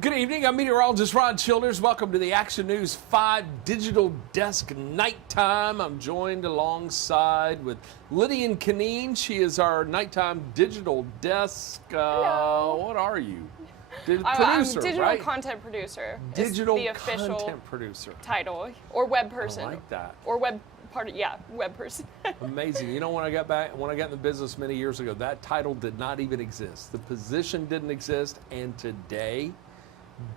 Good evening. I'm meteorologist Ron Childers. Welcome to the Action News 5 Digital Desk Nighttime. I'm joined alongside with Lydian Canine. She is our nighttime digital desk. What are you? Producer, I'm digital right? content producer. Digital is the official content producer title, or web person. I like that. Or web web person. Amazing. You know, when I got in the business many years ago, that title did not even exist. The position didn't exist, and today,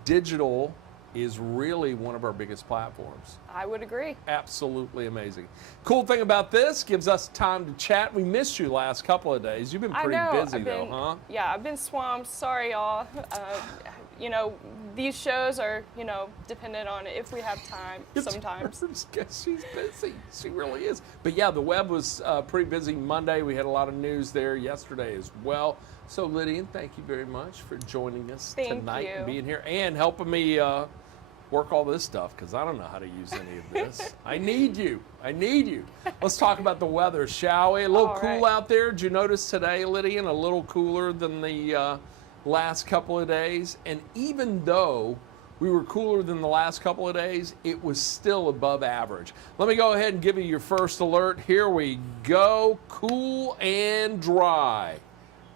digital is really one of our biggest platforms. I would agree. Absolutely amazing. Cool thing about this, gives us time to chat. We missed you last couple of days. You've been pretty busy though, huh? Yeah, I've been swamped. Sorry, y'all. You know, these shows are, dependent on if we have time sometimes. She's busy. She really is. But yeah, the web was pretty busy Monday. We had a lot of news there yesterday as well. So Lydian, thank you very much for joining us tonight and being here and helping me work all this stuff, because I don't know how to use any of this. I need you. Let's talk about the weather, shall we? A little cool out there. Did you notice today, Lydian, a little cooler than the last couple of days? And even though we were cooler than the last couple of days, it was still above average. Let me go ahead and give you your first alert. Here we go. Cool and dry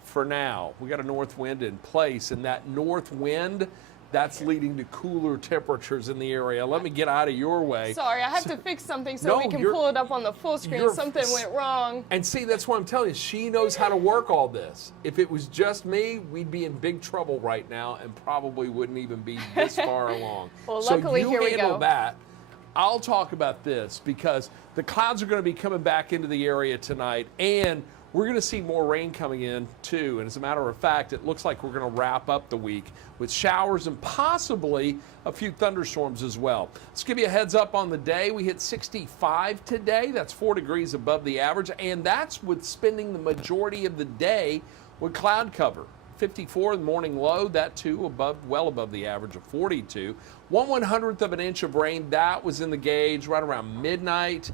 for now. We got a north wind in place, and that north wind, that's leading to cooler temperatures in the area. Let me get out of your way. Sorry, I have to fix something so we can pull it up on the full screen. Something went wrong. And see, that's what I'm telling you. She knows how to work all this. If it was just me, we'd be in big trouble right now and probably wouldn't even be this far along. Well, luckily, so here we go. You handle that. I'll talk about this because the clouds are going to be coming back into the area tonight, and we're going to see more rain coming in, too. And as a matter of fact, it looks like we're going to wrap up the week with showers and possibly a few thunderstorms as well. Let's give you a heads up on the day. We hit 65 today. That's 4 degrees above the average. And that's with spending the majority of the day with cloud cover. 54 the morning low, that too well above the average of 42. 1/100th of an inch of rain, that was in the gauge right around midnight.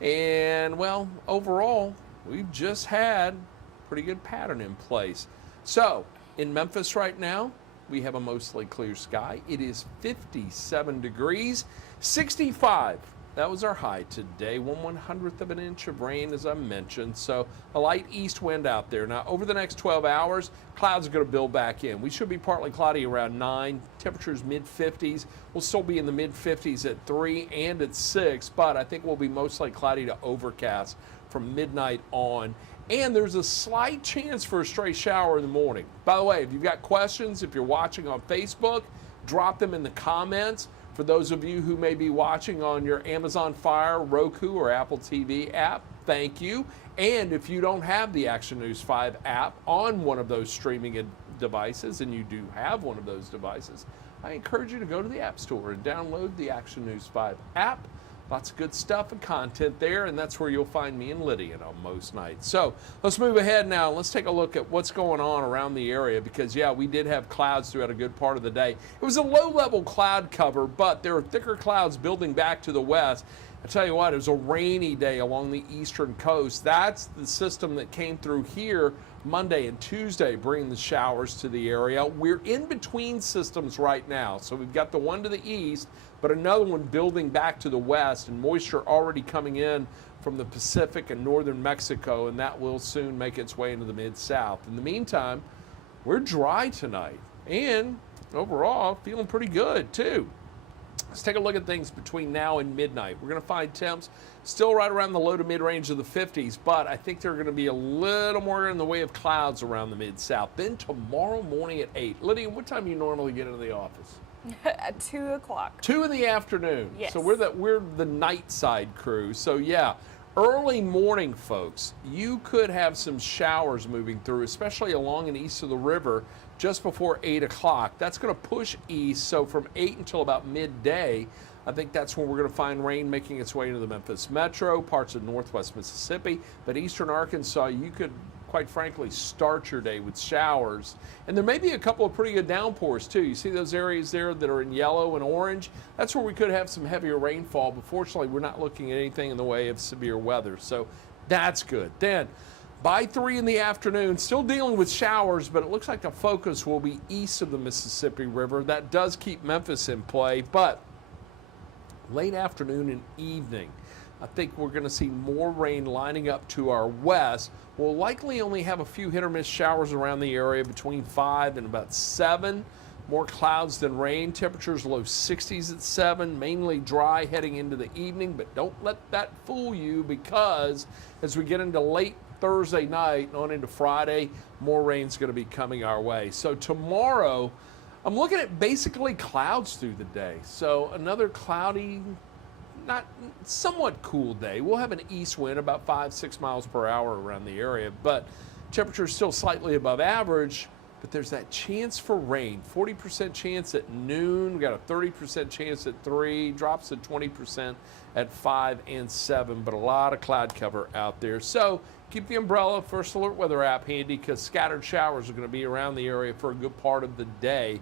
And, well, overall, we've just had a pretty good pattern in place. So, in Memphis right now, we have a mostly clear sky. It is 57 degrees, 65. That was our high today. 1/100th of an inch of rain, as I mentioned. So, a light east wind out there. Now, over the next 12 hours, clouds are going to build back in. We should be partly cloudy around 9. Temperatures mid-50s. We'll still be in the mid-50s at 3 and at 6, but I think we'll be mostly cloudy to overcast from midnight on. And there's a slight chance for a stray shower in the morning. By the way, if you've got questions, if you're watching on Facebook, drop them in the comments. For those of you who may be watching on your Amazon Fire, Roku, or Apple TV app, thank you. And if you don't have the Action News 5 app on one of those streaming devices, and you do have one of those devices, I encourage you to go to the App Store and download the Action News 5 app. Lots of good stuff and content there, and that's where you'll find me and Lydian on most nights. So let's move ahead now. Let's take a look at what's going on around the area because, yeah, we did have clouds throughout a good part of the day. It was a low-level cloud cover, but there are thicker clouds building back to the west. I tell you what, it was a rainy day along the eastern coast. That's the system that came through here Monday and Tuesday, bringing the showers to the area. We're in between systems right now. So we've got the one to the east, but another one building back to the west, and moisture already coming in from the Pacific and northern Mexico, and that will soon make its way into the mid-south. In the meantime, we're dry tonight, and overall, feeling pretty good, too. Let's take a look at things between now and midnight. We're going to find temps still right around the low to mid-range of the 50s, but I think they're going to be a little more in the way of clouds around the mid-south. Then tomorrow morning at 8. Lydia, what time do you normally get into the office? At 2 o'clock. 2 in the afternoon. Yes. So we're the night side crew. So yeah, early morning, folks, you could have some showers moving through, especially along and east of the river just before 8 o'clock. That's going to push east. So from 8 until about midday, I think that's when we're going to find rain making its way into the Memphis metro, parts of northwest Mississippi. But eastern Arkansas, you could, quite frankly, start your day with showers. And there may be a couple of pretty good downpours, too. You see those areas there that are in yellow and orange? That's where we could have some heavier rainfall. But fortunately, we're not looking at anything in the way of severe weather. So that's good. Then By 3 in the afternoon, still dealing with showers, but it looks like the focus will be east of the Mississippi River. That does keep Memphis in play, but late afternoon and evening, I think we're going to see more rain lining up to our west. We'll likely only have a few hit or miss showers around the area between 5 and about 7. More clouds than rain. Temperatures low 60s at 7, mainly dry heading into the evening, but don't let that fool you, because as we get into late Thursday night and on into Friday, more rain's going to be coming our way. So tomorrow, I'm looking at basically clouds through the day. So another cloudy, not somewhat cool day. We'll have an east wind about 5-6 miles per hour around the area, but temperatures still slightly above average. But there's that chance for rain. 40% chance at noon. We got a 30% chance at 3. Drops to 20% at 5 and 7. But a lot of cloud cover out there. So keep the umbrella, First Alert Weather app handy, because scattered showers are going to be around the area for a good part of the day.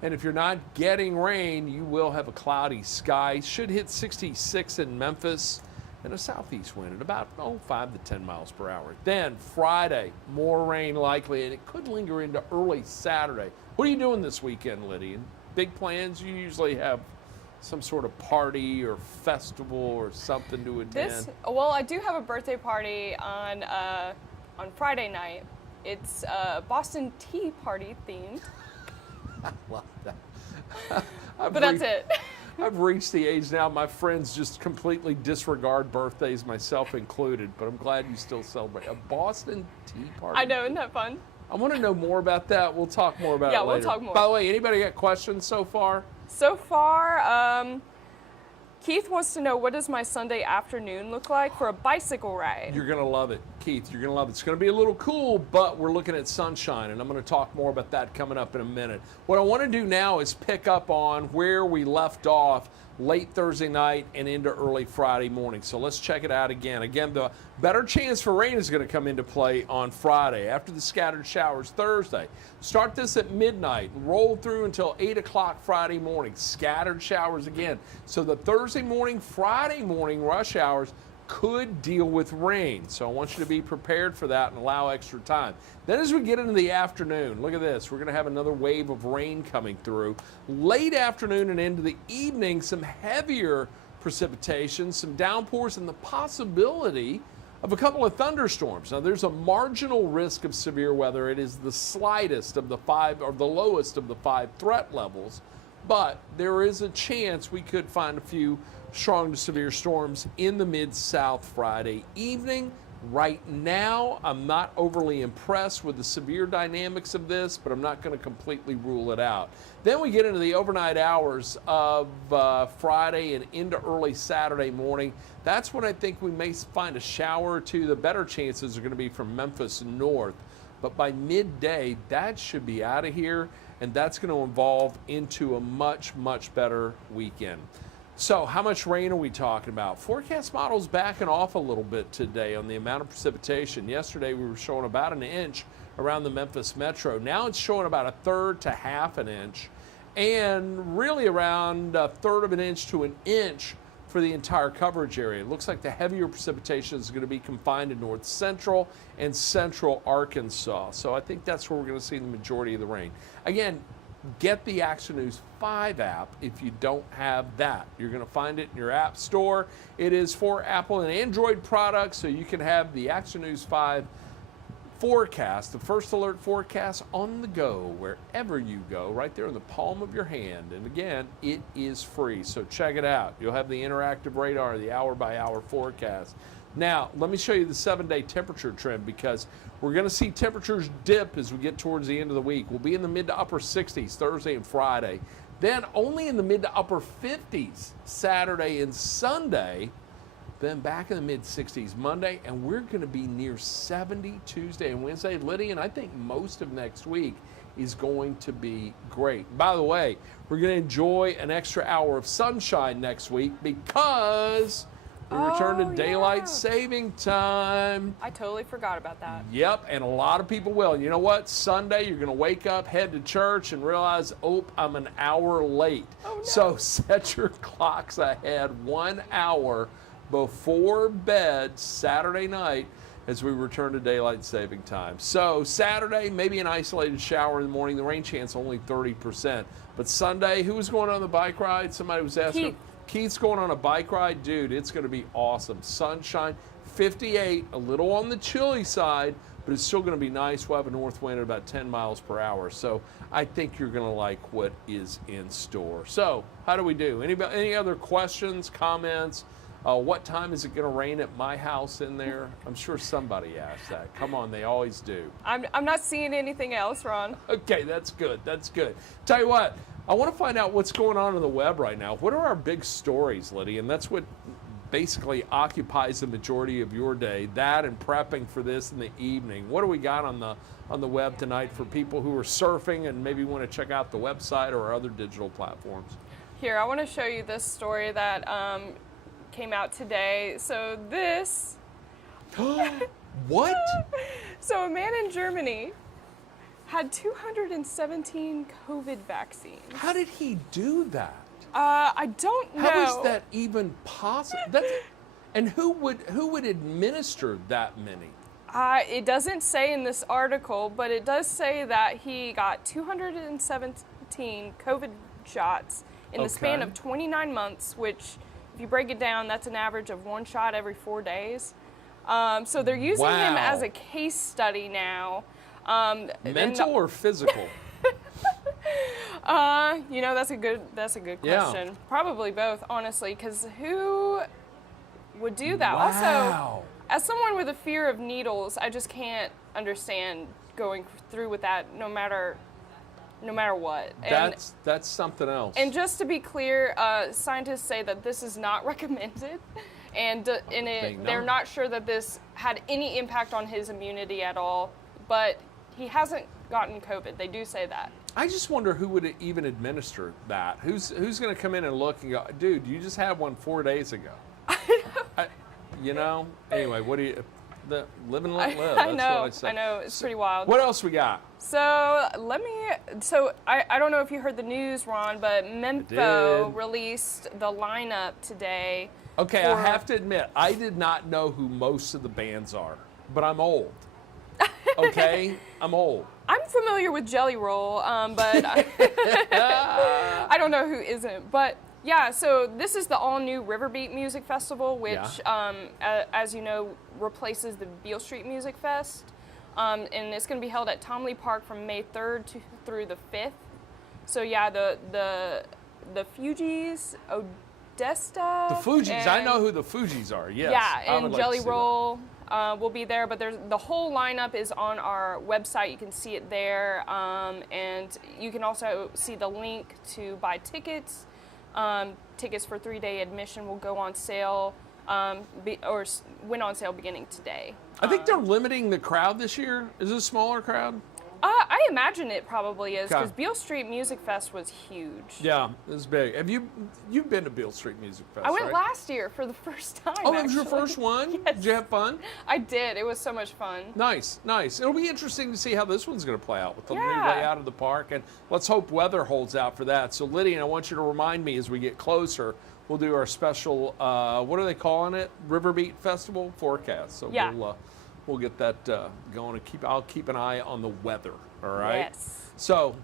And if you're not getting rain, you will have a cloudy sky. Should hit 66 in Memphis, and a southeast wind at about 5 to 10 miles per hour. Then Friday, more rain likely, and it could linger into early Saturday. What are you doing this weekend, Lydia? Big plans? You usually have some sort of party or festival or something to attend. Well, I do have a birthday party on Friday night. It's Boston Tea Party themed. I love that. But that's it. I've reached the age now, my friends just completely disregard birthdays, myself included, but I'm glad you still celebrate. A Boston Tea Party? I know, isn't that fun? I want to know more about that. We'll talk more about it later. Yeah, we'll talk more. By the way, anybody got questions so far? So far, Keith wants to know, what does my Sunday afternoon look like for a bicycle ride? You're going to love it, Keith. You're going to love it. It's going to be a little cool, but we're looking at sunshine, and I'm going to talk more about that coming up in a minute. What I want to do now is pick up on where we left off late Thursday night and into early Friday morning. So let's check it out again. Again, the better chance for rain is going to come into play on Friday after the scattered showers Thursday. Start this at midnight and roll through until 8 o'clock Friday morning. Scattered showers again. So the Thursday morning, Friday morning rush hours could deal with rain. So I want you to be prepared for that and allow extra time. Then as we get into the afternoon, look at this. We're going to have another wave of rain coming through. Late afternoon and into the evening, some heavier precipitation, some downpours, and the possibility of a couple of thunderstorms. Now there's a marginal risk of severe weather. It is the slightest of the 5, or the lowest of the 5 threat levels, but there is a chance we could find a few strong to severe storms in the mid-south Friday evening. Right now, I'm not overly impressed with the severe dynamics of this, but I'm not going to completely rule it out. Then we get into the overnight hours of Friday and into early Saturday morning. That's when I think we may find a shower or two. The better chances are going to be from Memphis north. But by midday, that should be out of here, and that's going to evolve into a much, much better weekend. So how much rain are we talking about? Forecast model's backing off a little bit today on the amount of precipitation. Yesterday we were showing about an inch around the Memphis metro. Now it's showing about 1/3 to 1/2 inch, and really around 1/3 of an inch to an inch for the entire coverage area. It looks like the heavier precipitation is going to be confined to north central and central Arkansas. So I think that's where we're going to see the majority of the rain. Again, get the Action News 5 app if you don't have that. You're going to find it in your app store. It is for Apple and Android products, so you can have the Action News 5 forecast, the First Alert forecast on the go, wherever you go, right there in the palm of your hand. And again, it is free, so check it out. You'll have the interactive radar, the hour-by-hour forecast. Now, let me show you the 7-day temperature trend, because we're going to see temperatures dip as we get towards the end of the week. We'll be in the mid to upper 60s Thursday and Friday. Then only in the mid to upper 50s Saturday and Sunday. Then back in the mid 60s Monday, and we're going to be near 70 Tuesday and Wednesday. Lydia, and I think most of next week is going to be great. By the way, we're going to enjoy an extra hour of sunshine next week because we return to daylight saving time. I totally forgot about that. Yep, and a lot of people will. And you know what? Sunday, you're going to wake up, head to church, and realize, oh, I'm an hour late. Oh, no. So set your clocks ahead 1 hour before bed Saturday night. as we return to daylight saving time. So Saturday, maybe an isolated shower in the morning. The rain chance only 30%. But Sunday, who was going on the bike ride? Somebody was asking. Keith's going on a bike ride. Dude, it's going to be awesome. Sunshine, 58, a little on the chilly side, but it's still going to be nice. We'll have a north wind at about 10 miles per hour. So I think you're going to like what is in store. So how do we do? Any other questions, comments? What time is it going to rain at my house in there? I'm sure somebody asked that. Come on, they always do. I'm not seeing anything else, Ron. Okay, that's good. That's good. Tell you what, I want to find out what's going on the web right now. What are our big stories, Liddy? And that's what basically occupies the majority of your day. That and prepping for this in the evening. What do we got on the web tonight for people who are surfing and maybe want to check out the website or our other digital platforms? Here, I want to show you this story that came out today. So this. What? So a man in Germany had 217 COVID vaccines. How did he do that? I don't know. How is that even possible? And who would administer that many? It doesn't say in this article, but it does say that he got 217 COVID shots in the span of 29 months, which, if you break it down, that's an average of one shot every 4 days. So they're using him as a case study now. Mental or physical? That's a good question. Yeah. Probably both, honestly, because who would do that? Wow. Also, as someone with a fear of needles, I just can't understand going through with that no matter what. That's something else. And just to be clear, scientists say that this is not recommended, and they're not sure that this had any impact on his immunity at all, but he hasn't gotten COVID. They do say that. I just wonder who would even administer that. Who's going to come in and look and go, dude, you just had one 4 days ago. Anyway, what do you, live and let live. I know, it's pretty wild. What else we got? So I don't know if you heard the news, Ron, but Mempho released the lineup today. Okay, I have to admit, I did not know who most of the bands are, but I'm old. Okay, I'm old. I'm familiar with Jelly Roll, but I don't know who isn't. But yeah, so this is the all-new Riverbeat Music Festival, which, as you know, replaces the Beale Street Music Fest. And it's going to be held at Tom Lee Park from May 3rd through the 5th. So yeah, the Fugees, Odesta. The Fugees, I know who the Fugees are, yes. Yeah, and Jelly Roll will be there, but the whole lineup is on our website. You can see it there, and you can also see the link to buy tickets. Tickets for 3-day admission will go on sale, went on sale beginning today. I think they're limiting the crowd this year. Is it a smaller crowd? I imagine it probably is, because Beale Street Music Fest was huge. Yeah, it was big. Have you've been to Beale Street Music Fest? I went last year for the first time. Oh, that was your first one? Yes. Did you have fun? I did. It was so much fun. Nice. It'll be interesting to see how this one's going to play out with the new layout of the park, and let's hope weather holds out for that. So, Lydia, I want you to remind me as we get closer. We'll do our special, what are they calling it? Riverbeat Festival forecast. So we'll get that going, and I'll keep an eye on the weather. All right. Yes. So,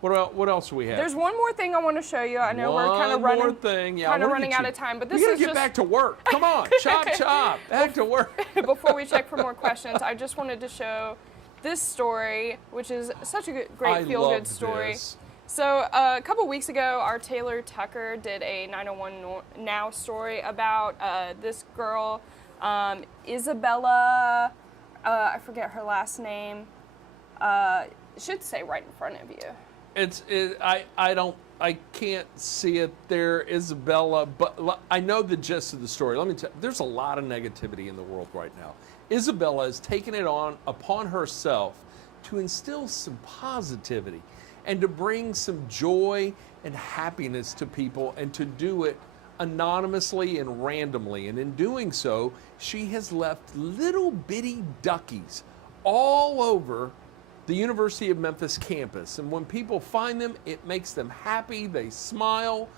what else do we have? There's one more thing I want to show you. I know we're kind of running out of time, but this is just get back to work. Come on, chop, back to work. Before we check for more questions, I just wanted to show this story, which is such a great feel-good story. This. So a couple weeks ago, our Taylor Tucker did a 901 Now story about this girl, Isabella. I forget her last name. It should say right in front of you. I can't see it there, Isabella, but I know the gist of the story. Let me tell you, there's a lot of negativity in the world right now. Isabella has taken it upon herself to instill some positivity and to bring some joy and happiness to people, and to do it anonymously and randomly. And in doing so, she has left little bitty duckies all over the University of Memphis campus. And when people find them, it makes them happy. They smile.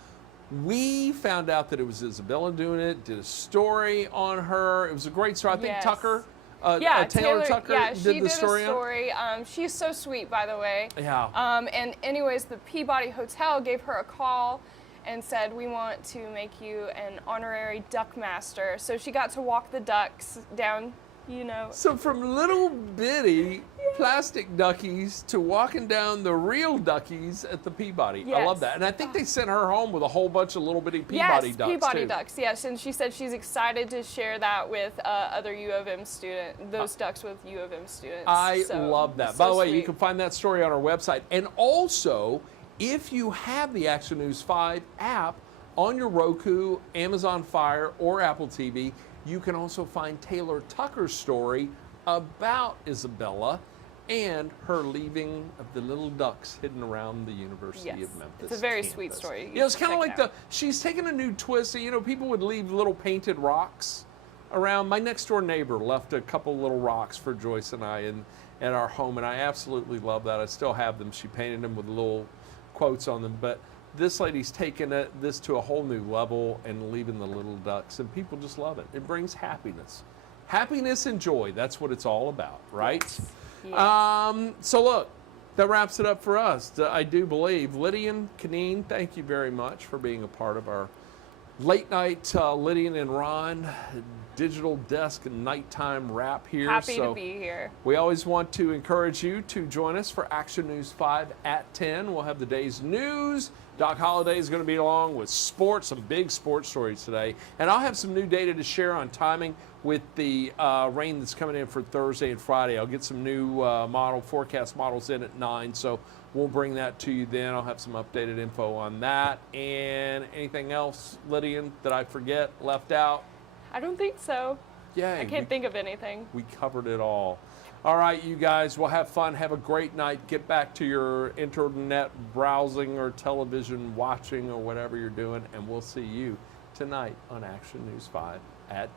We found out that it was Isabella doing it, did a story on her. It was a great story. I think Tucker Taylor Tucker yeah, she did the story a story. She's so sweet, by the way. Yeah. And anyways, the Peabody Hotel gave her a call and said, we want to make you an honorary duck master. So she got to walk the ducks down, you know. So from little bitty plastic duckies to walking down the real duckies at the Peabody. I love that. And I think they sent her home with a whole bunch of little bitty Peabody ducks, Peabody too. ducks, yes. And she said she's excited to share that with other U of M students, those ducks with U of M students. I love that. So By the way, sweet. you can find that story on our website. And also, if you have the Action News 5 app on your Roku, Amazon Fire, or Apple TV, you can also find Taylor Tucker's story about Isabella and her leaving of the little ducks hidden around the University of Memphis. It's a very campus. sweet story. Yeah, it's kind of like she's taken a new twist. You know, people would leave little painted rocks around. My next door neighbor left a couple little rocks for Joyce and I in our home, and I absolutely love that. I still have them. She painted them with little quotes on them, but this lady's taken this to a whole new level and leaving the little ducks, and people just love it. It brings happiness. Happiness and joy, that's what it's all about, right? Yes. So look, that wraps it up for us, I do believe. Lydian, Kaneen, thank you very much for being a part of our late night Lydian and Ron digital desk and nighttime wrap here. Happy to be here. We always want to encourage you to join us for Action News 5 at 10. We'll have the day's news. Doc Holliday is going to be along with sports, some big sports stories today. And I'll have some new data to share on timing with the rain that's coming in for Thursday and Friday. I'll get some new forecast models in at 9, so we'll bring that to you then. I'll have some updated info on that. And anything else, Lydian, that I forget, left out? I don't think so. Yay. I can't think of anything. We covered it all. All right, you guys, well, have fun. Have a great night. Get back to your internet browsing or television watching or whatever you're doing, and we'll see you tonight on Action News 5 at 10.